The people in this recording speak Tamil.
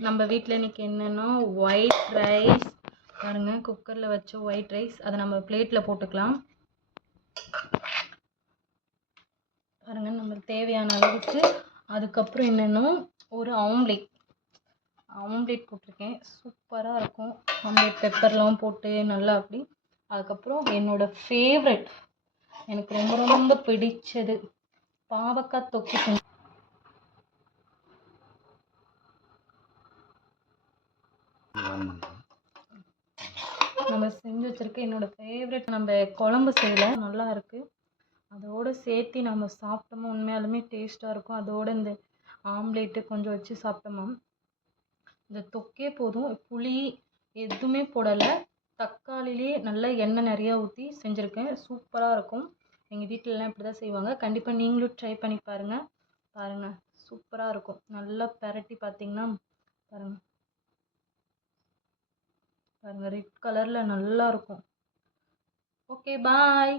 நம்ம வீட்டில் இன்றைக்கி என்னென்னா ஒயிட் ரைஸ் பாருங்க, குக்கரில் வச்ச ஒயிட் ரைஸ். அதை நம்ம பிளேட்டில் போட்டுக்கலாம். பாருங்கள், நம்மளுக்கு தேவையான அளவுக்கு. அதுக்கப்புறம் என்னென்னா ஒரு ஆம்லேட் போட்டிருக்கேன். சூப்பராக இருக்கும். ஆம்லேட் பெப்பர்லாம் போட்டு நல்லா அப்படி. அதுக்கப்புறம் என்னோடய ஃபேவரட், எனக்கு ரொம்ப ரொம்ப பிடிச்சது பாவக்காய் தொக்கு. நம்ம செஞ்சு வச்சுருக்க என்னோடய ஃபேவரட். நம்ம குழம்பு செய்யல, நல்லா இருக்குது. அதோடு சேர்த்து நம்ம சாப்பிட்டோமா உண்மையாலுமே டேஸ்ட்டாக இருக்கும். அதோடு இந்த ஆம்லேட்டு கொஞ்சம் வச்சு சாப்பிட்டோமா இந்த தொக்கே போதும். புளி எதுவுமே போடலை, தக்காளிலே நல்லா எண்ணெய் நிறையா ஊற்றி செஞ்சுருக்கேன். சூப்பராக இருக்கும். எங்கள் வீட்டிலலாம் இப்படி தான் செய்வாங்க. கண்டிப்பாக நீங்களும் ட்ரை பண்ணி பாருங்கள். சூப்பராக இருக்கும். நல்லா பெரட்டி பார்த்திங்கன்னா பாருங்கள், ரெட் கலரில் நல்லா இருக்கும். ஓகே, பாய்.